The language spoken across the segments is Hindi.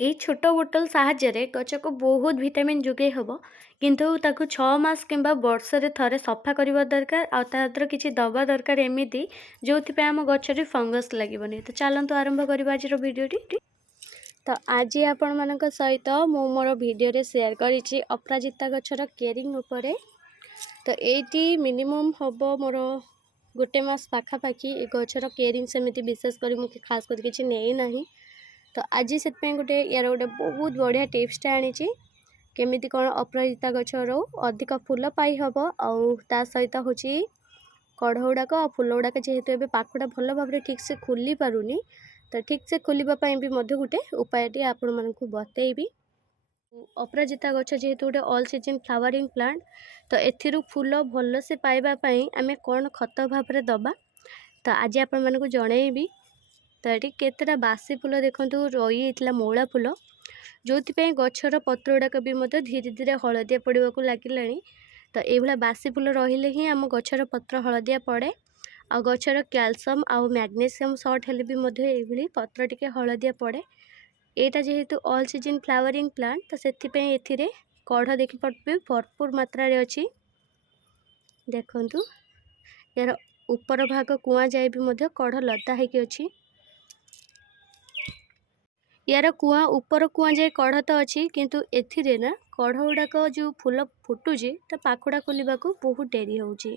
ଏଇ ଛୋଟ ବୋଟଲ ସାହାଯ୍ୟରେ ଗଛକୁ ବହୁତ ଭିଟାମିନ୍ ଯୋଗାଇ ହେବ କିନ୍ତୁ ତାକୁ 6 ମାସ କିମ୍ବା ବର୍ଷରେ ଥରେ ସଫା କରିବା ଦରକାର ଆଉ ତା ଦେହରେ କିଛି ଦେବା ଦରକାର ଏମିତି ଯେଉଁଥିପାଇଁ ଆମ ଗଛରେ ଫଙ୍ଗସ୍ ଲାଗିବନି। ତ ଚାଲନ୍ତୁ ଆରମ୍ଭ କରିବା ଆଜିର ଭିଡ଼ିଓଟି। ତ ଆଜି ଆପଣମାନଙ୍କ ସହିତ ମୁଁ ମୋର ଭିଡ଼ିଓରେ ସେୟାର କରିଛି ଅପରାଜିତା ଗଛର କେୟାରିଂ ଉପରେ। ତ ଏଇଠି ମିନିମମ୍ ହେବ ମୋର 1 ମାସ ପାଖାପାଖି ଏ ଗଛର କେୟାରିଂ ସେମିତି ବିଶେଷ କରି ମୁଁ ଖାସ୍ କରି କିଛି ନେଇନାହିଁ। ତ ଆଜି ସେଥିପାଇଁ ଗୋଟେ ୟାର ଗୋଟେ ବହୁତ ବଢ଼ିଆ ଟିପ୍ସଟା ଆଣିଛି କେମିତି କ'ଣ ଅପରାଜିତା ଗଛରୁ ଅଧିକ ଫୁଲ ପାଇ ହେବ ଆଉ ତା ସହିତ ହେଉଛି କଢ଼ ଗୁଡ଼ାକ ଆଉ ଫୁଲ ଗୁଡ଼ାକ ଯେହେତୁ ଏବେ ପାଖୁଡ଼ା ଭଲ ଭାବରେ ଠିକ୍ସେ ଖୋଲି ପାରୁନି ତ ଠିକ୍ସେ ଖୋଲିବା ପାଇଁ ବି ମଧ୍ୟ ଗୋଟେ ଉପାୟଟି ଆପଣମାନଙ୍କୁ ବତେଇବି। ଅପରାଜିତା ଗଛ ଯେହେତୁ ଗୋଟେ ଅଲ୍ ସିଜନ୍ ଫ୍ଲାୱାରିଂ ପ୍ଲାଣ୍ଟ ତ ଏଥିରୁ ଫୁଲ ଭଲସେ ପାଇବା ପାଇଁ ଆମେ କ'ଣ ଖତ ଭାବରେ ଦେବା ତ ଆଜି ଆପଣମାନଙ୍କୁ ଜଣେଇବି। ତ ଏଠି କେତେଟା ବାସି ଫୁଲ ଦେଖନ୍ତୁ ରହିଯାଇଥିଲା ମଉଳା ଫୁଲ ଯେଉଁଥିପାଇଁ ଗଛର ପତ୍ର ଗୁଡ଼ାକ ବି ମଧ୍ୟ ଧୀରେ ଧୀରେ ହଳଦିଆ ପଡ଼ିବାକୁ ଲାଗିଲାଣି। ତ ଏଇଭଳିଆ ବାସି ଫୁଲ ରହିଲେ ହିଁ ଆମ ଗଛର ପତ୍ର ହଳଦିଆ ପଡ଼େ ଆଉ ଗଛର କ୍ୟାଲସିୟମ୍ ଆଉ ମ୍ୟାଗ୍ନେସିୟମ୍ ସର୍ଟ ହେଲେ ବି ମଧ୍ୟ ଏଇଭଳି ପତ୍ର ଟିକେ ହଳଦିଆ ପଡ଼େ। ଏଇଟା ଯେହେତୁ ଅଲ୍ ସିଜନ୍ ଫ୍ଲାୱାରିଂ ପ୍ଲାଣ୍ଟ ତ ସେଥିପାଇଁ ଏଥିରେ କଢ଼ ଦେଖିପାରୁଥିବେ ଭରପୁର ମାତ୍ରାରେ ଅଛି। ଦେଖନ୍ତୁ ଏହାର ଉପର ଭାଗ କୁଆଁ ଯାଏ ବି ମଧ୍ୟ କଢ଼ ଲତା ହେଇକି ଅଛି। यार कुआ ऊपर कुआ जाए कढ़ तो अच्छी किंतु एथिरे ना कढ़ गुड़ाक जो फूल फुटुची तो पाखुड़ा खोलिबा को बहुत डेरी होची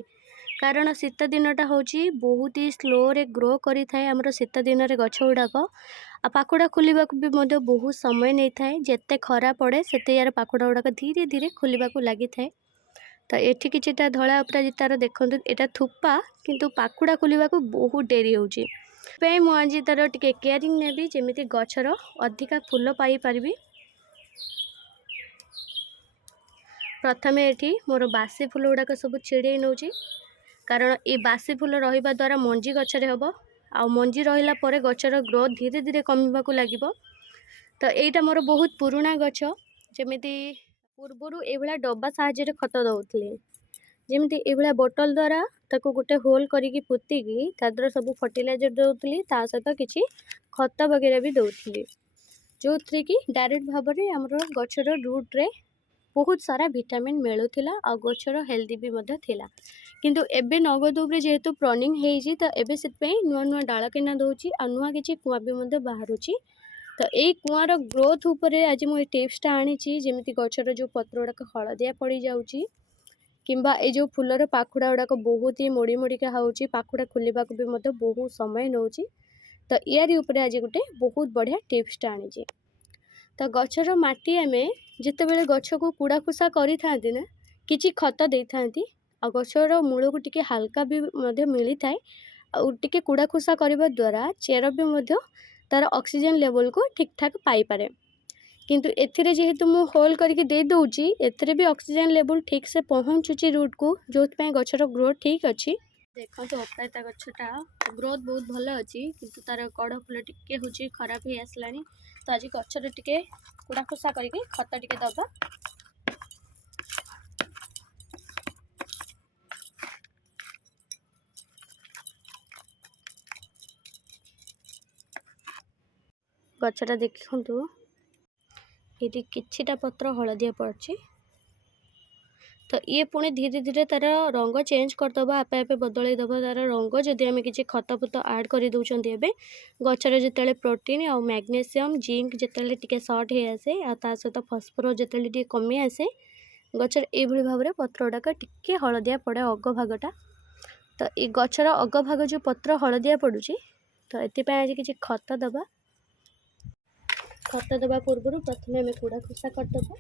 कारण शीत दिनटा होची बहुत ही स्लो रे ग्रो करी थाए हमरो शीत दिन रे गछ गुड़ाक आ पाखुड़ा खोलिबा को भी मध्य बहुत समय नहीं थाए जेते खरा पड़े सेते यार पाखुड़ा गुड़ाक धीरे धीरे खोलिबा को लागि थाए। तो एठी किछिटा धला अपराजितार देखंतु एटा थुप्पा किंतु पाखुड़ा खोलिबा को बहुत डेरी होची पे मु आज तार टिके केयरिंग नेबी जेमिति गछर अधिका फूल पाई पारिबी। प्रथमे एठी मोर बासी फूल गुड़ाक सब छिड़े नौची कारण ये बासी फूल रहिबा द्वारा मंजी गछरे हबो आ मंजी रहिला परे गछर ग्रोथ धीरे धीरे कमिबा को लागिबो। तो एटा मोर बहुत पुराना गछ जेमिति पूर्वरु एभला डब्बा साहाय्य खत दउथले जेमिति एभला बोतल द्वारा ताको गोटे होल करिकी पुतिकी तादर सब फर्टिलाइजर दउथली ता सहित किछि खत वगैरह भी दउथली जो थ्री की डायरेक्ट भाव में हमर गछर रूट रे बहुत सारा विटामिन मिलूला आ गछर हेल्दी भी मध्य थिला किंतु एबे नगद उपरे जेहेतु प्रनिंग हेजी तो एबे सेतपई नुआ नुआ डाल किना दउची आ नुआ किछि कुआ भी मध्य बाहरुची। तो यही कुआर ग्रोथ उपरे आज मु टिप्सटा आनीची जेमिति गछर जो पत्र गुड़ाक हलदिया पड़ जाउची किंबा ए जो फूलर पाखुड़ा गुड़ाक बहुत ही मोड़ी मोड़िका होची पाखुड़ा खोलिबा को भी मध्य बहुत समय नउची। तो यारी उपरे आज गोटे बहुत बढ़िया टिप्सटा आनीची। तो गछर माटी आमे जितेबाला गछ को कुड़ा खुसा करि थांती ना किछि खत दे थांती आ गछर मूल को टिके हल्का भी मध्य मिली थाए आ टिके कुड़ा खुसा करबा द्वारा चेर भी मध्य तार ऑक्सीजन लेवल को ठीक ठाक पाई पारे किंतु एथिरे जेहेतु मु होल करके दे दउची एथिरे भी ऑक्सीजन लेवल ठीक से पहुँचुची रूट को जोथपई गछर ग्रोथ ठीक अच्छी। देखो तो अपराजिता गछटा ग्रोथ बहुत भल अच्छी किंतु तार कढ़ फूल टिके होची खराब हो आसलानी। तो आज गछर टिके कुड़ा खुसा करके खत टिके दबा गछटा देखु ये किछिटा पत्र हलदिया पड़ी तो ये पुणी धीरे धीरे तार रंग चेंज करदबा आपे आपे बदल दबा तार रंग जदि आम किसी खत फत आड कर दौरान गचर जिते प्रोटीन और मैग्नेशियम जिंक जिते टिके सर्ट हो आसे आ सहित फस्फरस जिते कमी आसे गचर ये भाव में पत्र गुड़ाक टिके हलदिया पड़े अग भागटा। तो ये गचर अग भाग जो पत्र हलदिया पड़ुची तो ये आज किसी खत दबा पूर्व प्रथम आम कुड़ा खुसा करदबा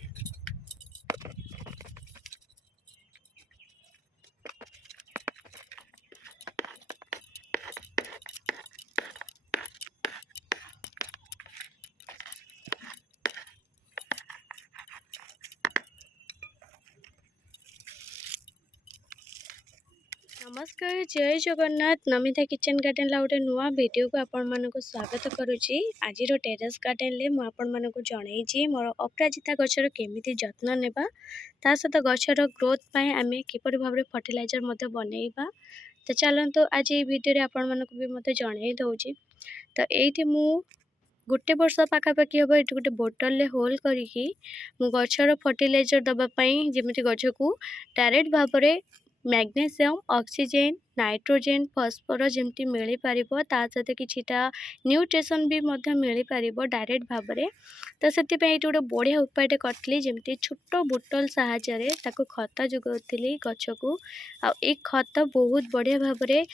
नमस्कार जय जगन्नाथ नमिता किचन गार्डन ला गोटे नुआ वीडियो को आपण मानक स्वागत करुच्ची। आज टेरेस गार्डन ले मु आपण मानक जणैछि मोर अपराजिता गछर केमिति जत्न नेबा ता सहित गछर ग्रोथ पाए आमे किपरि भाबरे फर्टिलाइजर मते बनेइबा। तो चलंतु आज ये वीडियो रे आपण मानक भी मते जणै दउछि। तो एइथे मु गोटे वर्ष पाखापाखि हम ये गोटे बोतल होल करी मु गचर फर्टिलाइजर दवापाई जमी गछ को डायरेक्ट भाव में मैग्नेशियम ऑक्सीजन नाइट्रोजन फॉस्फोरस जमती मिल पार ता सहित किछिटा न्यूट्रिशन भी मिल पार डायरेक्ट भाव में। तो से गोटे बढ़िया उपायटे करी जमी छोट बोतल साहाय्य ताको खत जोगाऊली गछ को आ खत बहुत बढ़िया भाव में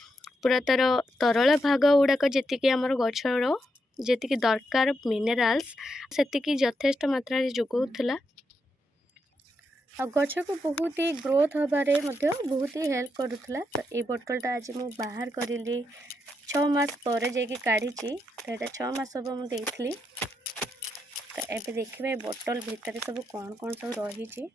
पूरा तार तरल भाग गुड़ाक जी आमर गचर जी दरकार मिनेराल्स से यथेष्ट मात्रा जोगाऊला आ गछ को बहुत ही ग्रोथ हबारे बहुत ही हेल्प करूला। तो ये बोतलटा आज मु बाहर करी 6 मास पर जाकि काढ़ी तो यहाँ 6 मास हम मुझे तो ये देखिए बोतल भितर सब कौन कौन सब रही।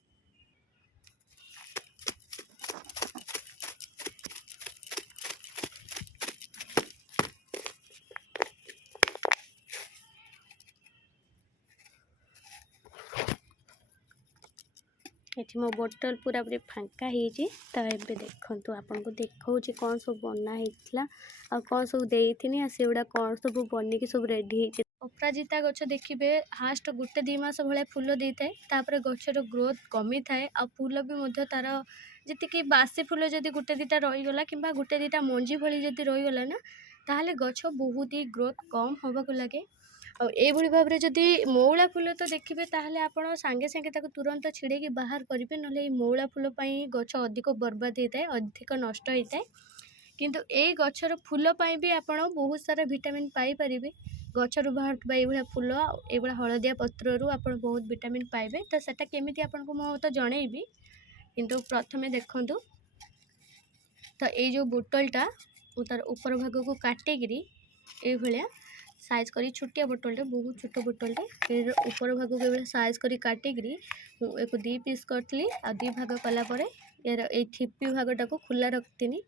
ये मो बोतल पूरा पूरी फांका होती तो ये देखु आपन को देखा कौन सब बना आ कौन सब देती से गुड़ा कौन सब बनिकी सब रेडी अपराजिता गछ देखिए हास्ट गोटे 2 मास भाया फूल दे था गचर ग्रोथ कमी थाए आ फूल भी तार जी बासी फूल जदि गोटे 2टा रहीगला कि गोटे 2टा मंजी भली जदि रहीगला ना ताहले गछ बहुत ही ग्रोथ कम होगा लगे। आईभली भाव में जदि मौला फूल तो देखिए ताहले आपण सांगे सांगे ताको तुरंत छिड़े बाहर करेंगे ना मौला फूल गछ अधिक बर्बाद होता है अधिक नष्ट होता है किंतु ए गचर फूल भी आपण बहुत सारा विटामिन पाइपर गचर बाहर ये फूल ये हलदिया पत्र आप बहुत विटामिन पाइबे। तो सेटा केमिति आपन को मो तो जनइबी किंतु प्रथमे देखंतु तो ये जो बोतलटा तार ऊपर भाग को काटिकी ये भाया साइज करी छोटिया बोतलटे बहुत छोट बोतलटे फिर ऊपर भाग को साइज करी काटिकी एक 2 पीस करी आ 2 भाग कलापर यार ये ठिपी भागटा को खुला रखती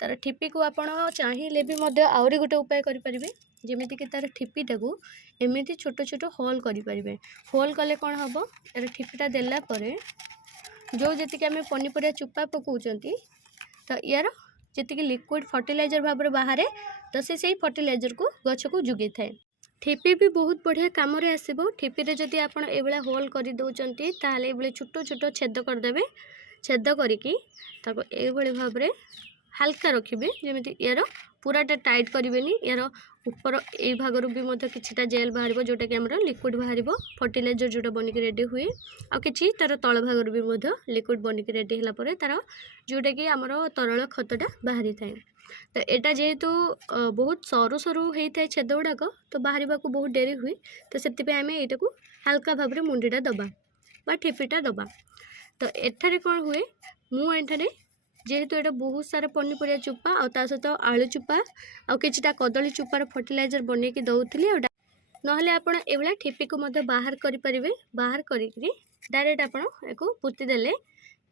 तार ठिपी को आप चाहिए भी आहरी गोटे उपाय करेंगे जमीती कि तार ठिपीटा को एमती छोट छोट होल करेंगे। होल कले कौन हम यार ठिपीटा देलापर जो जी आम पनीपरिया चुपा पकाउछंती तो यार जी लिक्विड फर्टिलाइजर भाव में बाहर तो से फर्टिलाइजर को गछ को जुगे थाए। ठिपी भी बहुत बढ़िया कम आसो ठिपी जदि आप होल कर दौरान ताल ये छोट छोट छेद करदे छेद करी भाव में हल्का रखिए जमी यार पूराटा टाइट करेंगे यार ऊपर ये भागर भी किछिटा जेल बाहर जोटा कि आमर लिक्विड बाहर फर्टिलाइजर जोटा बनिक रेडी हुए आ कि तार तल भागर भी लिक्विड बनिक रेडी है तार जोटा कि आमर तरल खतटा बाहरी थाए। तो यहाँ जेहेतु बहुत सरू सरू होता है छेद गुड़ाक तो बाहर को बहुत डेरी हुए तो से आम यहाँ को हल्का भाव में मुंडीटा दबा ठिपीटा दबा। तो एठारे कौन हुए मुझे जेहेतु यहाँ बहुत सारा पनीपरिया चुपा आ सहित आलू चुपा आ किछिटा कदली चुपार फर्टिलाइजर बनैकी दौली ना आप ठिपी को बाहर करें बाहर करी डायरेक्ट आप पोतीदेले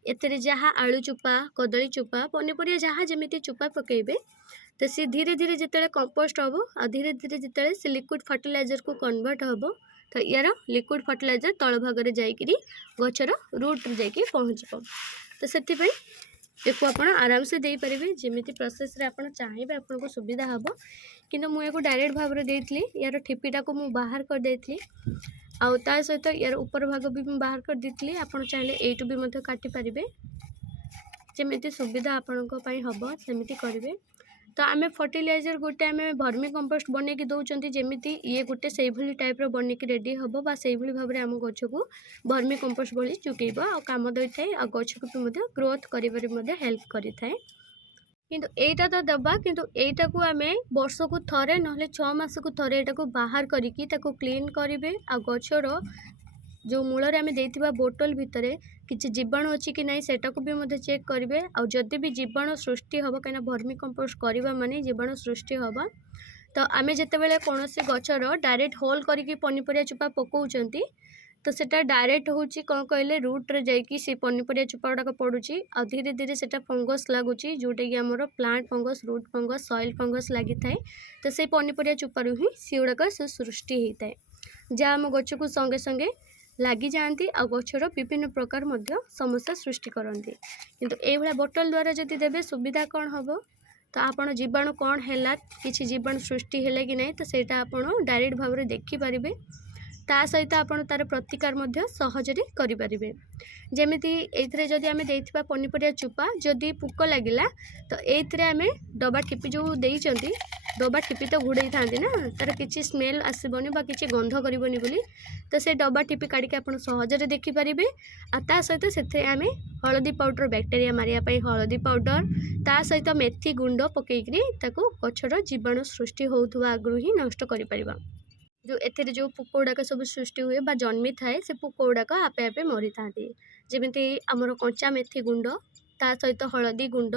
एते जहाँ आलू चुपा कदली चुपा पनीपरिया जहाँ जमी चुपा पकेबे तो सी धीरे धीरे जिते कंपोस्ट हम आ धीरे धीरे जिते से लिक्विड फर्टिलाइजर को कन्वर्ट हम तो यार लिक्विड फर्टिलाइजर तल भाग जाकि गचर रूट जाकि पहुँच। तो से एक आप आराम से दे पारे जमी प्रोसेस रे आप चाहिए आपन को सुविधा हम किंतु मुझे डायरेक्ट भाव में देती यार ठिपीटा को मुझे बाहर कर देती आउ सहित यार ऊपर भाग भी बाहर कर देती आप चाहिए एटू भी काटी पारे जमी सुविधा आपण हम सेमती करेंगे। तो आम फर्टिलाइजर गोटे आम भर्मी कंपोस्ट बनैकी दौरान जमी ये गोटे से टाइप बनैकी रेडी हम से भाव में आम गछ को भर्मी कंपोस्ट भली चुकेब आ कम दे थाए आ गछ को भी ग्रोथ कर हेल्प करें किंतु एटा तो दबा किंतु एटा को आम वर्ष को थरे ना 6 मास को थरे एटा को बाहर करिकी ताको क्लीन करेंगे आ गछर जो मूल आम देथिबा बोतल भितर किसी जीवाणु अच्छी कि नहीं सेटा को भी चेक करेंगे आ जदि भी जीवाणु सृष्टि हम कहीं भर्मी कंपोस्ट करवा माने जीवाणु सृष्टि हम तो आम जिते कौन गचर डायरेक्ट होल करके पनीपरिया चुपा पकाउछंती तो सेटा डायरेक्ट होची कौन कहले रूट रे जाइकी से पनीपरिया चुपा गुड़ाक पड़ुची आ धीरे धीरे सेटा फंगस लगुची जोटा कि आमर plant fungus root fungus soil fungus लगी थाए तो से पनीपरिया चुपारू ही सी गुड़ाक से सृष्टि होता है जहाँ आम गछ को संगे संगे लगी जाती आ गचर विभिन्न प्रकार समस्या सृष्टि करती किंतु ये बोतल द्वारा जदि देवे सुविधा कौन हम तो आपण जीवाणु कौन है किसी जीवाणु सृष्टि है कि नहीं तो सेटा आपण डायरेक्ट भाव में देखिपारे ता सहित आपण तार प्रतिकार सहजरे करें जमीती ये जदि आम देथिबा पनीपरिया चुपा जदि पुक लगिला तो ये आम डबा ठिपी जो देइचंती डबा ठिपी तो घोड़े था ना तार किसी स्मेल आसबनी बा किसी गंध करबनी बोली तो से डबा ठिपी काढ़ी आप सहजरे देखिपारे आ सहित से आम हलदी पाउडर बैक्टेरिया मारिया हलदी पाउडर ता सहित मेथी गुंड पकईकरी गचर जीवाणु सृष्टि होउथुवा आगु ही नष्ट कर जो एथिरे जो पोक गुड़ाक सब सृष्टि हुए बा जन्मी थाए से पोक गुड़ाक आपे आपे मरी था जमीती आमर कंचा मेथी गुंड ता सहित हलदी गुंड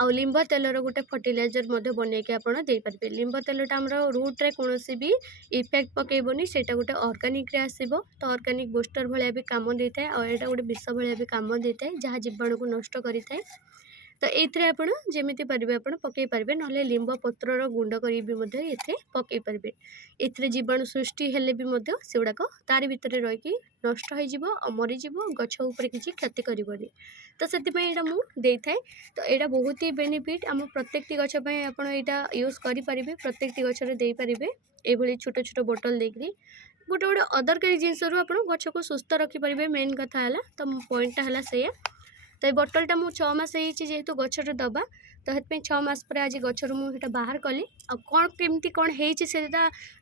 आउ लिंब तेलर गोटे फर्टिलाइजर बनईकि आपड़ देपारे लिंब तेलटा आम रूट्रे कौन भी इफेक्ट पकेबनी से गोटे अर्गानिक आसो तो अर्गानिक बूस्टर भाया भी कम दे था और यहाँ गोटे विष भाया भी कम दे था जहाँ जीवाणु को नष्ट करें तो ये आप जमीती पारे आप पकई पारे ना लिंब पत्रर गुंड कर पकई पारे ये जीवाणु सृष्टि हेले भी से गुड़ाक तार भितर रहीकि नष्ट हो मरीज गछ उपर किसी क्षति करनी तो से मुझे थाए तो यहाँ बहुत ही बेनिफिट आम प्रत्येक गछपी आप यूज करेंगे प्रत्येक गचर देपारे ये छोट छोट बोतल देकरी गोटे गोटे अदरकारी जिनसरू आप गछ को सुस्थ रखिपारे मेन कथा है तो पॉइंटा है से तो ये बोतलटा मुझे 6 मास जेहेतु गचर दबा तो ये 6 मास पर आज गचर मुझे बाहर कली कौन केमती कौन है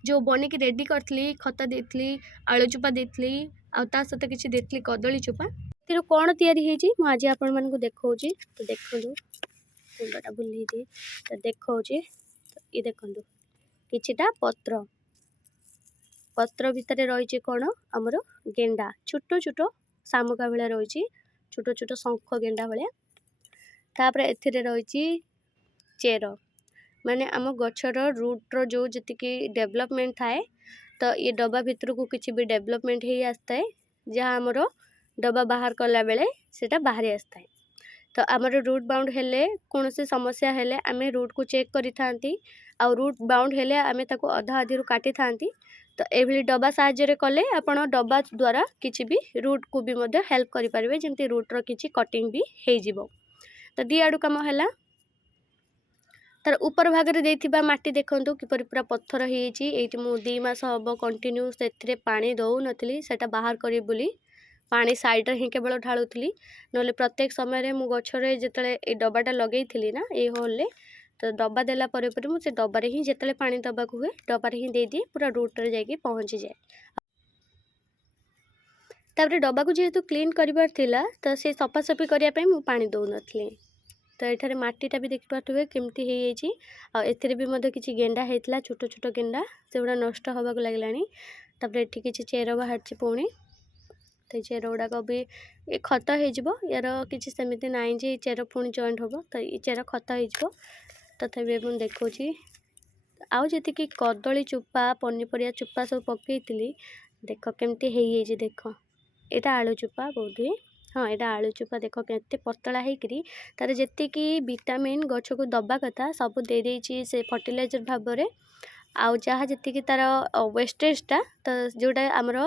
जो बनिकी रेडी करी खत देती आलू चोपा देती आता सहित किसी देती कदली चोपा तेरे कौन तैयारी मुझे आपण मानक देखा तो देखो कुंडटा बुले दिए तो देखा तो ये देखो किटा पत्र पत्र भितर रही कौन आमर गेंडा छोट छोट शामुका भाया रही छोट छोट शंख गेंडा भाया तापर एथिरे रही चेर माने आम गचर रूट्र जो जी डेवलपमेंट थाए तो ये डब्बा भितर को किसी भी डेवलपमेंट हो आसता है जहाँ आमर डब्बा बाहर कला बेले सेटा बाहरी आसता है तो आमर रूट बाउंड हेले कौन सी समस्या हेले आमे रूट को चेक करी थांती आ रूट बाउंड हेले आमे ताको अधा अधी काटी थांती तो ये डब्बा साहाय्य कले आपण डब्बा द्वारा किसी भी रूट को भी हेल्प करें जमती रूट्र किसी कटिंग भी हो तो दी आड़ू कम है तार ऊपर भागरे देथिबा माटी देखंतु किपर पूरा पत्थर होती मु 2 मास हम कंटिन्यू से पानी दौ नथली सेटा बाहर करी बोली पानी साइड रे ही केवल ढालुली ना प्रत्येक समय मु गछरे जिते डब्बाटा लगे ना ये होल तो डब्बा देला परे परे मुझे डब्बारे ही जिते पानी दबाक हुए डब्बारे ही दे दिए पूरा रूट्रे जाकि पहुँची जाए तापर डब्बा को जेहेतु क्लीन करार थिला तो से सफासफी करने मुझे पानी दौ नथली तो ये मटीटा भी देखिपे केमती एथिरे भी किसी गेंडा होता छोट छोट गेंडा से गुड़ा नष्ट होगा लगलानी तापर एठी किसी चेर बाहर पुणी तो चेर गुड़ाक भी ये खत हो यार किसी सेमती ना जे चेर पुणी जॉइंट हम तो ये चेर खत हो तथापि मुझे देखा आउ जी कदली चोपा पनीपरिया चोपा सब पकई देख केमती देख यहाँ आलू चोपा बोध हुए हाँ यहाँ आलू चोपा देख के पतला होकर तार जी विटामिन गछ को दबा कथा सब दे देछि से फर्टिलाइजर भाव में आउ जहाँ जी तार वेस्टेजटा तो जोटा आमर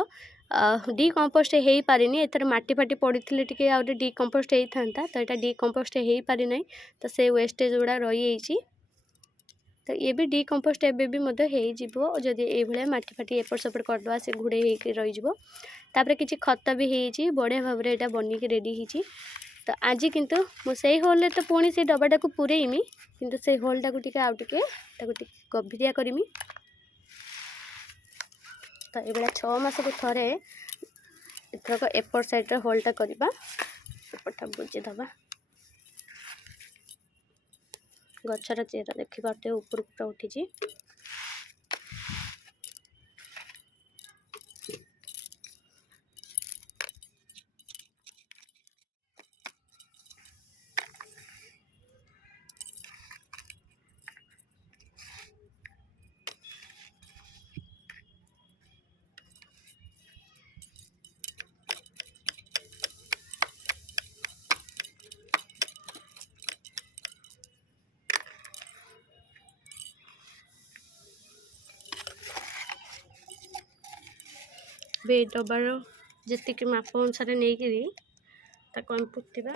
डिकम्पोस्ट हो पारिनी एथर माटी फाटी पड़ी टे आउटे डिकम्पोस्ट होता तो यहाँ डिकम्पोस्ट हो पारि ना तो से वेस्टेज गुड़ा रही तो ये भी डिकम्पोस्ट एवं हो जदि ये माटी फाटी एपट सेपट करदे से घोड़े रही किसी खत भी हो बढ़िया भाव में यहाँ बनिकी रेडी हो तो आज किंतु मुझे होल तो पुणी से डब्बाटा को पूरेमी किंतु से होलटा को टिके आउ टिके गभीरिया करमी तो ये 6 मास को थे एथरक एपट साइड होलटा करवा एपटा बुझीदबा गचर चेर देखिए ऊपर पूरा उठी डब्बार जी माप अनुसार नहीं पुतिबा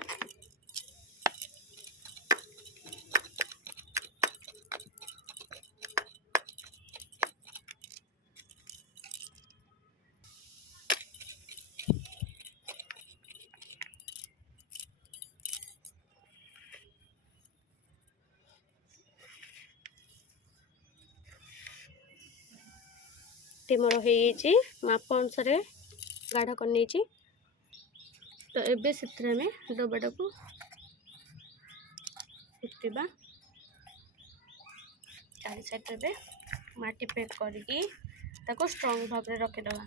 माटी मोर हो माप अनुसार गाढ़ कर तो एबे से डबाटा को उठा चार साइड रे माटी पैक करके स्ट्रॉन्ग भाव में रखीदे।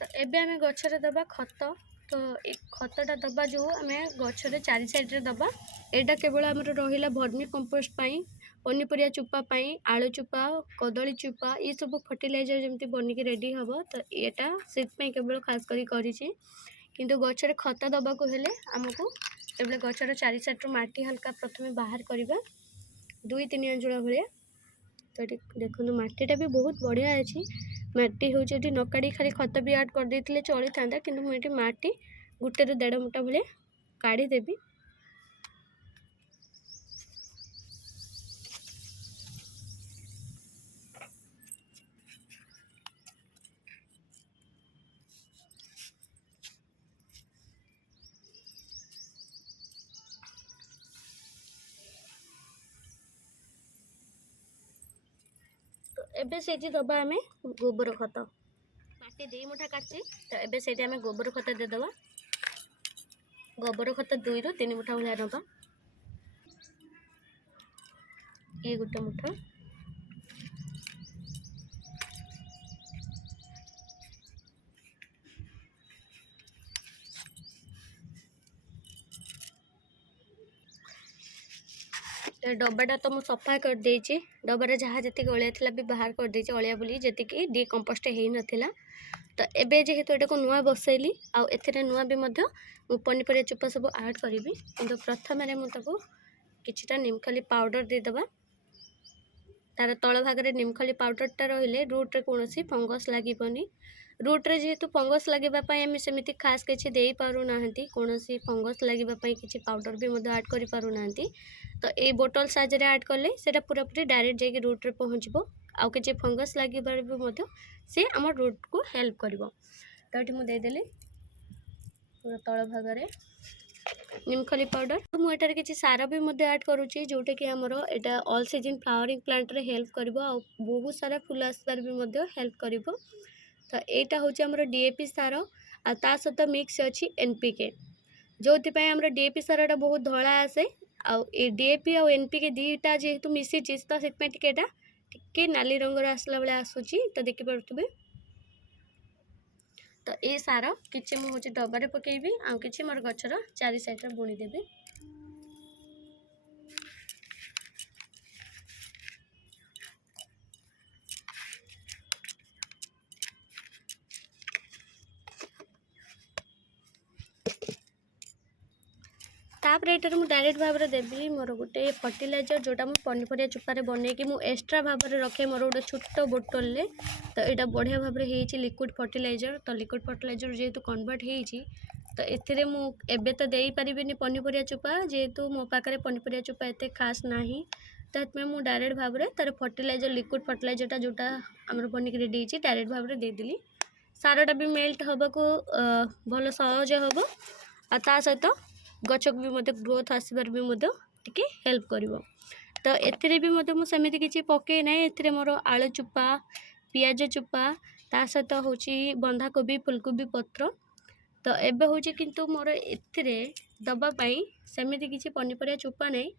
तो एबे आमे गछरे दबा खत। तो ए खतटा दबा जो आमे गछरे चारि साइड रे दबा। एटा केवल हमर रहिला वर्मी कंपोस्ट पाई, पनीपरिया चुपा पाई, आलू चुपा, कदली चुपा ये सब फर्टिलाइजर जमती बनिक रेडी हबो। तो एटा सेत पई केवल खास करी करिछि। किंतु गछरे खत दबा को हेले हमको एबले गछर चारि साइड रो माटी हल्का प्रथमे बाहर करबा 2-3 अंजुला भलिया। तो देखो माटीटा भी बहुत बढ़िया अछि। माटी हूँ नकाड़ी खाली खत भी आड कर देते चली था कि मुझे माटी 1.5 मुठा भाई काढ़ीदेवी। तो एबे से दबा आम गोबर खत माटी 2 मुठा काटची। तो एबे से आम गोबर खत देदबा। गोबर खत 2 ରୁ 3 मुठा भाया नबा। ये गोटे मुठा डब्बाटा तो मुझे सफा कर देछि। डब्बार जहाँ जी अलिया थी भी बाहर कर देछि अलिया बोली जी डिकम्पोस्ट हो नाला। तो एबे जेहेतु एटा को नुआ बसैली आउ एथिरे नुआ भी मध्य पनीपरिया चुपा सब ऐड करी। किंतु प्रथम मुझे किछिटा निमखली पाउडर देदबा। तार तल भाग में निमखली पाउडरटा रहिले रूट्रे कौन फंगस लगे। रूट्रे जेहेतु फंगस लगे आम सेमती खास किसी दे पारु ना कौन फंगस लगे किसी पाउडर भी ऐड कर पारु ना। तो ये बोतल साइज ऐड कले से पूरा पूरी डायरेक्ट जाके रूट्रे पहुँचब। आउ कि फंगस लगे भी से आम रूट को हेल्प कर। तो ये मुझेदेली पूरा तल भाग में निमखली पाउडर। तो मुझे किसी सार भी ऐड करुच्ची जोटा कि आमर एटा ऑल सीजन फ्लावरिंग प्लांट रे हेल्प करिवो आ बहुत सारा फूल आसबार भी हेल्प करिवो। तो यहाँ हूँ आमर डीएपी सार आ ता सहित मिक्स अच्छी एनपीके जो आमर डीएपी सारटा बहुत धला आसे। आ डीएपी आ एनपीके दुईटा जेहेतु मिसी तो से टिके नाली रंगर आसला बेले आसूची। तो देखिपे तो ये सार कि मुझे डब्बारे पकेबी आउ कि मोर गचर चारि साइड रे बुणीदेवी। तापर ये मुझे डायरेक्ट भाव में देवी मोर गोटे फर्टिलाइजर जोटा मुझे पनीपरिया चुपारे बनईकि मुझे एक्सट्रा भाव में रखे मोर गोटे छोट बोतल ले। तो यहाँ बढ़िया भाव में लिक्विड फर्टिलाइजर। तो लिक्विड फर्टिलाइजर जेहेतु कन्वर्ट होती तो एथिरे मुझे तो दे पारिनी पनीपरिया चुपा जेहेतु मो पाखे पनीपरिया चुपा एत खास ना। तो मुझे डायरेक्ट भाव में तार फर्टिलाइजर लिक्विड फर्टिलाइजरटा जोटा आम बनिक रेडी डायरेक्ट भाव में देदेली। सारटा भी मेल्ट हवा को भल सहज हम आ सहित गच को भी ग्रोथ आसबार भी टिके हेल्प करिवो। तो एथिरे भी मुझे किसी पकई ना। एथिरे मोर आलू चुपा पियाज चुपा ता सहित हूँ बंधाकोबी फुलकोबी पत्र। तो एबे हूँ किंतु मोर एथिरे दबापाई सेमिति किसी पनीपरिया चुपा नहीं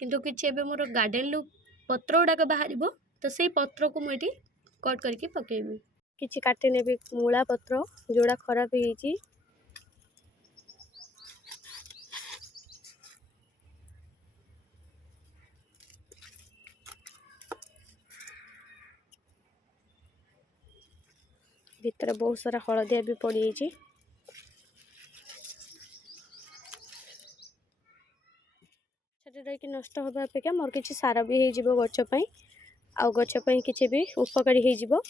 किंतु किसी एबे मोर गार्डन लू पत्र गुड़ाक बाहर। तो से पत्र को मुझे कट करके पकेबी। किसी काटी नेबी मूला पत्र जोड़ा खराब होती। भीतर बहुत सारा हलदिया भी पड़ जाइए। रही नष्ट हवा अपेक्षा मोर किसी सार भी हो गचपाई आउ गचपाई किसी भी उपकारी हो।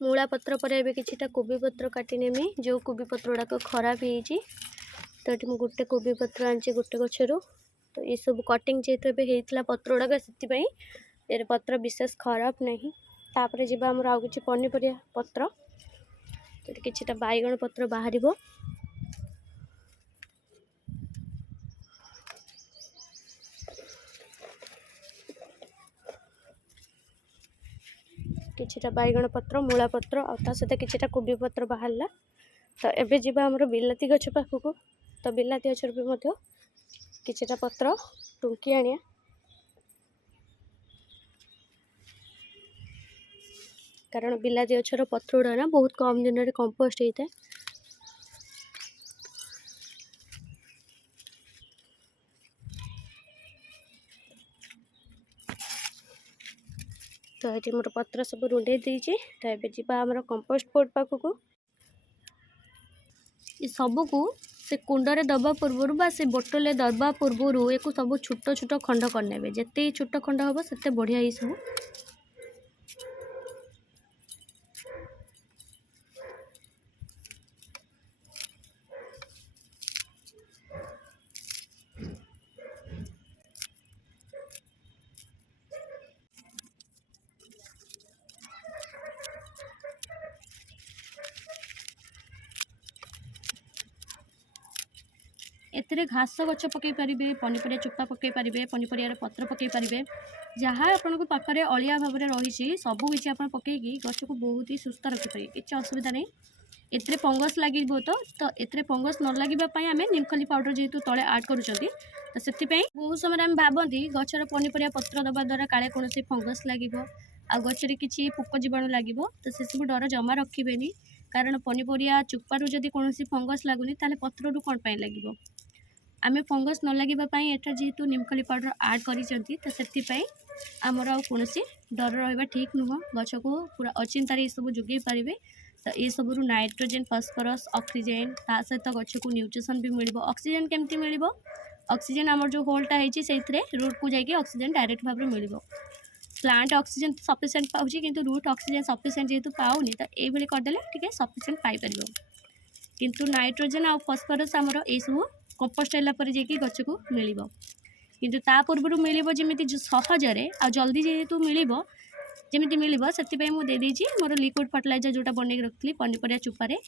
मूला पत्र पर एबे किछिटा कोबी पत्र काटी नेमी जो कोबी पत्र गुड़ाक खराब होती। तो ये मुझे गोटे कोबी पत्र आनी गोटे गचर। तो ये सब कटिंग जेहेतु होता पत्र गुड़ाक से ये पत्र विशेष खराब नहीं। तापर जीवा आमर आउ कि पनीपरिया पत्र तो किछिटा बैगण पत्र बाहर किछिटा बैगण पत्र मूला पत्र और सहित किछिटा कोबी पत्र बाहरला। तो एबे जीवा आमर बिलाती गछ पाखक। तो बिलाती गचर भी मध्य किछिटा पत्र टुंकी आनिया। कारण बिलाती गचर पत्र गुड़ा ना बहुत कम दिन में कंपोस्ट होता है। तो ये मोर पत्र सब रुंडे दीजिए। तो ये जीवा आमर कंपोस्ट पोट पाखक। ये सबको से कुंडरे दबा पूर्वर बा से बोतल दबा पूर्वर एक सब छोट छोट खंड करने जिते छोट खंड हम से बढ़िया ये सब। एथिरे घास गच पकई पारे पनीपरिया चोपा पकई पारे पनीपरिया पत्र पकई पारे जहाँ आपन को पाखे अलिया भाव में रही सबकि आप पकईकी गच को बहुत ही सुस्थ रखिपारे किसी असुविधा नहीं। एथिरे फंगस लगे तो एथिरे फंगस न लगे आम निमखली पाउडर जेहेतु तले आड करुँच तो से बहुत समय आम भावती गचर पनीपरिया पत्र दबा द्वारा काले कौन फंगस लगे आ गचर किसी पोक जीवाणु लगे तो से सब डर जमा रखिबेनी। कारण पनीपरिया चोपारू जदि कौन फंगस लगुनि ताले पत्ररू कौन पाई लगे आमे फंगस न लगे एटा जेहेतु निमखली पाउडर आड करी तो से आमर आ कौन डर रहा ठीक नुह। गछ को पूरा अचिंतार ये सब जोगे पारे तो ये सब नाइट्रोजेन फॉस्फोरस ऑक्सीजन ता सहित गछ को न्यूट्रिशन भी मिल। ऑक्सीजन केमती मिल ऑक्सीजन आमर जो होलटा है रूट को जाकि ऑक्सीजन डायरेक्ट भाव में मिल। प्लांट ऑक्सीजन सफिशिएंट पाऊँ किंतु रूट ऑक्सीजन सफिशिएंट जेहेतु पाऊनी तो ये करदे टे सफिशिएंट पाइपर किंतु नाइट्रोजेन आ फॉस्फोरस आमर ये सब कंपोस्ट है जाकि गछ को मिल। किंतु ता पूर्व मिल जमी सहजरे आ जल्दी जेहेतु मिल जमी मिल से मुझे मोर लिक्विड फर्टिलाइजर जोटा बनई रखी पनीपरिया चोपारे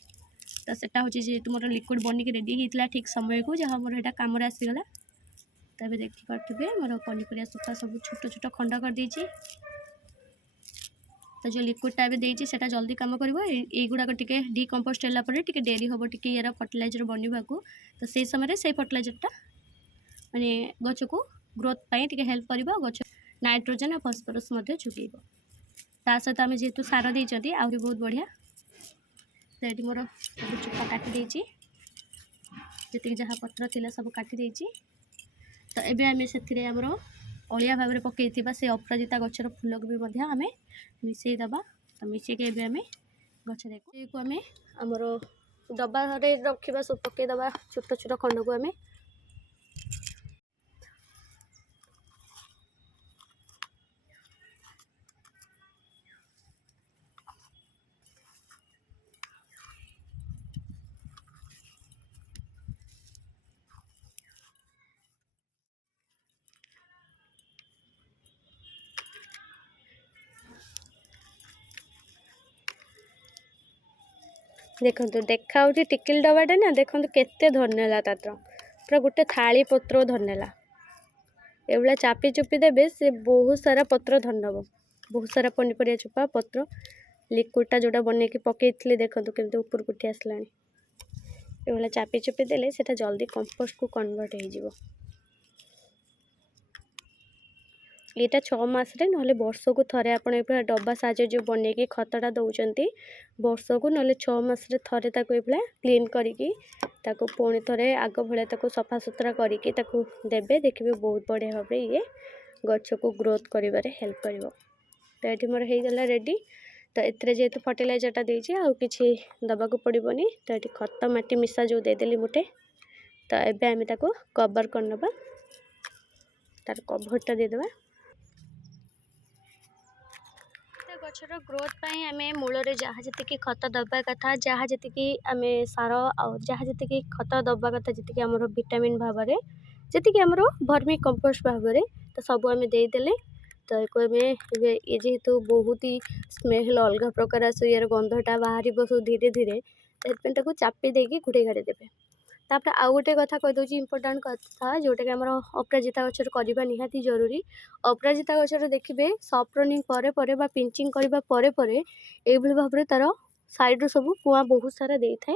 तो सेटा हूँ जेहेतु मोर लिक्विड बनिक रेडी होता ठीक समय को जहाँ मोर यहाँ कम आसीगला। तो ये देखिपे मोर पनीपरिया चोपा सब छोट छोट खंड कर देछि। तो जो लिक्विडटा भी सेटा जल्दी कम करुड़ाक टे डिकम्पोस्ट है टे डेरी हम टे यार फर्टिलाइजर बनवा को तो से समय से फर्टिलाइजरटा माने गछ को ग्रोथ पाई टे हेल्प कर गछ नाइट्रोजेन और फॉस्फोरस जोग ता सहित आम जेहेतु सार देती आहरी बहुत बढ़िया। तो ये मोर सब चोपा काटी जी जहाँ पत्र थी सब काटी तो ये आम से आमर अलिया भाव में पकई से अपराजिता गचर फूल को भी आम मिसईदबा। तो मिसेक आम गचर को आम आमर डब्बा रखा सब पकईदबा छोट छोट खंड को आम देखो देखा टिकिल डबाटा ना देखो केते धरनेला तात्र पूरा गोटे थाली पत्र धरनेला एभला चापी चुपी देबे से बहुत सारा पत्र धरनब बहुत सारा पनीपरिया चोपा पत्र लिक्विडटा जोटा बनई पकई देखो केमती ऊपर उठी आसला एभला चापी चुपी देले सेटा जल्दी कंपोस्ट को कन्वर्ट हो। यहाँ 6 मास ना वर्ष को थे आप डब्बा साजे जो बनई खतटा दौरान वर्ष को ना 6 मास थे क्लीन करके पुणी थे आग भाया सफा सुतरा करके देवे देखिए बहुत बढ़िया भाव ये गच को ग्रोथ कर हेल्प कर। तो ये मोर होगला रेडी। तो ये जेहेतु फर्टिलाइजरटा देती आउ कि दबा को पड़ोनी तो ये खत माटी मिसा जो देदेली मुठे तो ये आम कवर करनबा तार कभरटा देदेबा गछर ग्रोथ पाई आमे मूलरे जहाँ जतिकी खत दबा कथा जहाँ जतिकी आमे सार आ जहाँ जतिकी खत दबा कथा जतिकी हमर विटामिन भाबरे जतिकी हमर वर्मी कंपोस्ट भाबरे तो सब आमे देदेले तो एको ये जेहेतु बहुत ही स्मेल अलग प्रकार आस यार गंधटा बाहर बस धीरे धीरे तो चापी देकी घुटे घाड़ी देवे तापर आउ गोटे कथा कहीदे इम्पोर्टाट कथा जोटा कि आम अपराजिता गचर करवा निहाती जरूरी अपराजिता गचर देखिए सफ्ट रनिंग पर पिंचिंग करने ये भाव में तार साइड्रु सब कुआ बहुत सारा दे था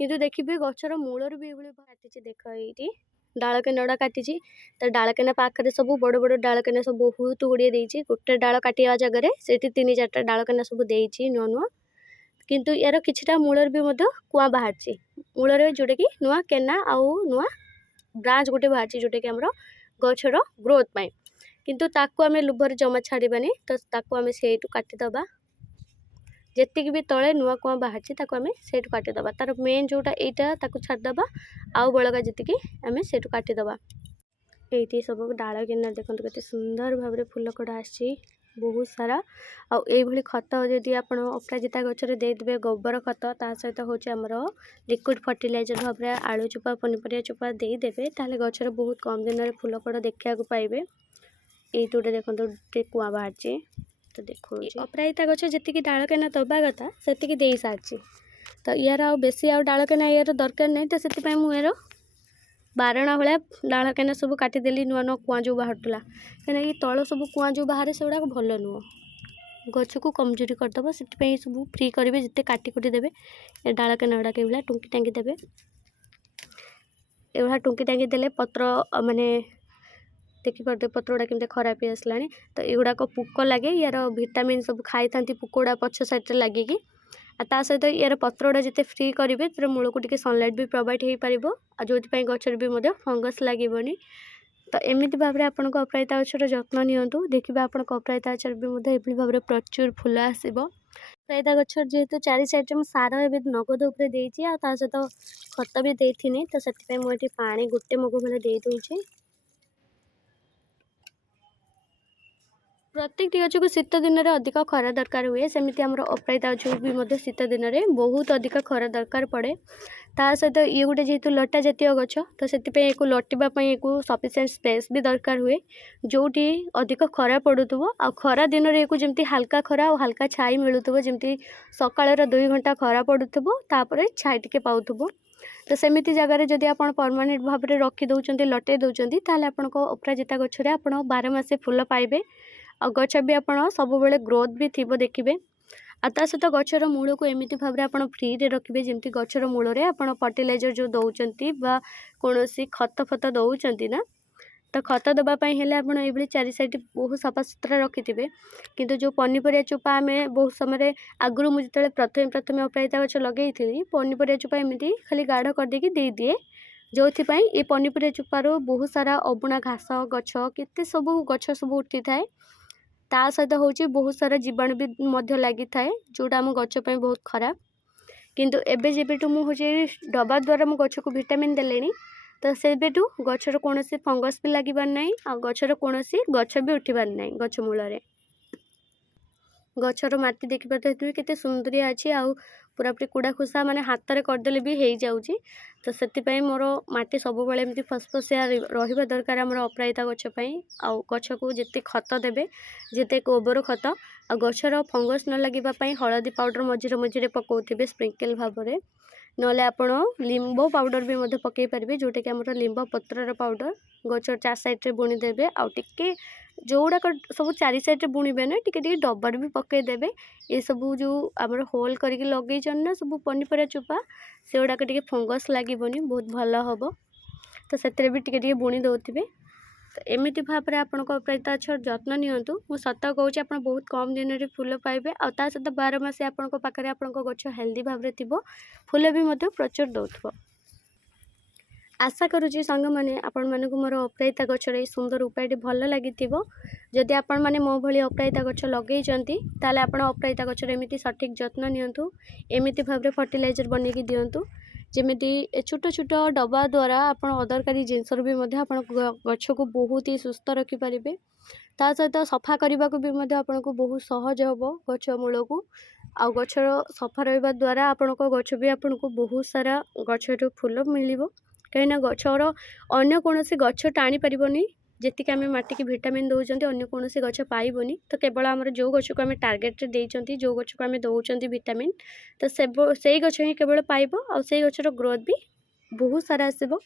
किंतु देखिए गचर मूलर भी ये काटी देख ये डाल केनाड़ा काटी तो डाल केना पाखे सब बड़ बड़ डाल केना सब बहुत गुड़िए देती गोटे डाल काटा जगह से 3-4टा डाल केना सब देती नुआ नुआ किंतु यार किछटा मूलर भी कुआ बाहर मूलर जोटा कि नुआ केना आउ नुआ ब्रांच गोटे बाहर जोटा कि आमर गछर ग्रोथ पाए किंतु ताकू आमे लुभर जमा छाड़बानी तो ताकू आमे सेठू काटिदबा जेतिक भी तले नुआ कुआ बाहर ताकू आमे सेठू काटिदबा तार मेन जोटा एटा ताकू छाड़दबा आउ बलगा जेतिकी आमे सेठू काटिदबा एटी सब डाल केना देखो केते सुंदर भाव में फूल कड़ा आसी बहुत सारा आई खत जदि आप अपराजिता गचर देदेवे गोबर खत ता सहित हूँ आमर लिक्विड फर्टिलाइजर भाव में आलू चोपा पनीपरिया चोपा देदेवे ताले गचर बहुत कम दिन में फूल कड़ देखा पाइबे ये गोटे देखते कुआ बाहर तो देखो अपराजिता गच जी डाल केना दबा कथा से दे सारी तो यार आ बेसी आ डाल केना यार दरकार नहीं तो से मुझे बारणा भाया डाल केना सब काटिदेली नुआ नुआ कुआ जो बाहर कहीं ये तल सब कुआ जो बाहर से गुड़ा भल नुह गच को कमजोरी करदे से सब फ्री करेंगे जिते काटिकुटी देवे डाल केना गुड़ा के टुंकी टांगी देवे ये टुंकी टांगी देले पत्र माने देखिपे पत्र गुड़ा केमती खराब आसला तो युवाक पुक लगे यार भिटामिन सब खाई था पुक गुड़ा पछ साइड लगे ता सहित यार पत्र गुड़ा जिते फ्री करेंगे तो मूल को टी सनलाइट भी प्रोवाइड हो पार जो गचर भी फंगस लगे तो एमती भाव में आपको अपराजिता गचर जत्न नियंतु देखिए आप अपराजिता गचर भी ये भाव में प्रचुर फूल आसब अपराजिता गचर जेहेतु चारि साइड में सार ए नगद उपर देती सहित खत भी देती तो से मुझे पानी गोटे मग भले दे दूसरी प्रत्येक गच को शीत दिन में अधिक खरा दरकार हुए सेमती आम अपराजिता गच भी शीत दिन में बहुत अधिक खरा दरकार पड़े ता सहित ये गोटे जेहेतु लटा जातीय गच तो से लटापी सफिसीयंट स्पेस भी दरकार हुए जोटी अधिक खरा पड़ुव आ खरा दिन में एक जमी हाल्का खरा और हाल्का छाई मिलूव जमी सकाल 2 घंटा खरा पड़ुव छाई टिके पाउथुव तो सेमिति जगह जदि आप परमानेंट भाव में रखी दौरान लटे दौरान ताल आपको अपराजिता गचर आप 12 मासे फूल पाइबे आ गच भी आप सब ग्रोथ भी थी देखिए आता सहित गचर मूल को एमती भाव में फ्री रे रखिए जमी गचर मूल में आप फर्टिलाइजर जो दौरान कौन खत फत दौरान ना तो खत दवापाई आप चारि साइड बहुत सफा सुतरा रखिथे किंतु जो पनीपरिया चोपा आम बहुत समय आगुरी मुझे प्रथम अपराजिता गच लगे पनीपरिया चोपा एमती खाली गाढ़ करदेकी दे दिए जो ये पनीपरिया चोपार बहुत सारा अबुणा घास गछ केते सब गछ सब उठी थाए ता सहित हूँ बहुत सारा जीवाणु भी लगी थाए जोटा आम गचपाई बहुत खराब किंतु एबे जेबेटू मुझे डबा द्वारा मो गच को विटामिन देले तो से गचर कौन फंगस भी लगे ना आ गचर कौन गच भी उठबार ना गच मूल गचर मट्टी देखिए केते सुंदरिया अच्छी आ पूरा पूरी कूड़ा खुसा माने हाथ में करदे भी हो जाऊँगी तो से मोर मट्टी सब एमती फसफसिया रहा दरकार आम अपराजिता गचपाई आ गच को जिते खत देवे जिते गोबर खत आ गचर फंगस न लगे हलदी पाउडर मझिरे मझिरे पकाउथिबे स्प्रिंकल भाव में नले आपण लिंब पाउडर भी पकई पारे जोटा कि आम लिंब पत्र पाउडर गचर 4 साइड बुणी देवे आउ टिके जो गुड़ाक सब 4 साइड बुणवे ना टिके डबार भी पकईदेवे ये सब जो आम होल करके लगे ना सब पनीपरिया चोपा से गुड़ाक टिके फंगस लगे बहुत भल हम तो से भी टिके बुणी दौथे तो एमती भाव में आपको अपराजिता गचर जत्न नियंतु मु सत कहूँ आप बहुत कम दिन में फूल पाइबे आ सहित 12 मास आपको पाखे आपको गच हेल्दी भाव में थी फूल भी प्रचुर दौथ आशा करुँची सांग मैंने आपण मानक मोर अपराजिता गचर ये सुंदर उपाय भल लगी जदि आपण मैंने मो भली अपराजिता गच लगे ताले आपण अपराजिता गचर एमती सठिक जत्न नियंतु एमती भाव में फर्टिलाइजर बनैकी दिंतु ଯେମିତି ଛୋଟ ଛୋଟ ଡବା ଦ୍ୱାରା ଆପଣ ଅଦରକାରୀ ଜିନିଷରୁ ବି ମଧ୍ୟ ଆପଣ ଗଛକୁ ବହୁତ ହି ସୁସ୍ଥ ରଖିପାରିବେ। ତା ସହିତ ସଫା କରିବାକୁ ବି ମଧ୍ୟ ଆପଣଙ୍କୁ ବହୁତ ସହଜ ହେବ ଗଛ ମୂଳକୁ। ଆଉ ଗଛର ସଫା ରହିବା ଦ୍ୱାରା ଆପଣଙ୍କ ଗଛ ବି ଆପଣଙ୍କୁ ବହୁତ ସାରା ଗଛରୁ ଫୁଲ ମିଳିବ। କାହିଁକିନା ଗଛର ଅନ୍ୟ କୌଣସି ଗଛ ଟାଣି ପାରିବନି, ଯେତିକି ଆମେ ମାଟିକି ଭିଟାମିନ୍ ଦେଉଛନ୍ତି ଅନ୍ୟ କୌଣସି ଗଛ ପାଇବନି। ତ କେବଳ ଆମର ଯେଉଁ ଗଛକୁ ଆମେ ଟାର୍ଗେଟ୍ରେ ଦେଇଛନ୍ତି, ଯେଉଁ ଗଛକୁ ଆମେ ଦେଉଛନ୍ତି ଭିଟାମିନ୍, ତ ସେଇ ଗଛ ହିଁ କେବଳ ପାଇବ। ଆଉ ସେଇ ଗଛର ଗ୍ରୋଥ୍ ବି ବହୁତ ସାରା ଆସିବ।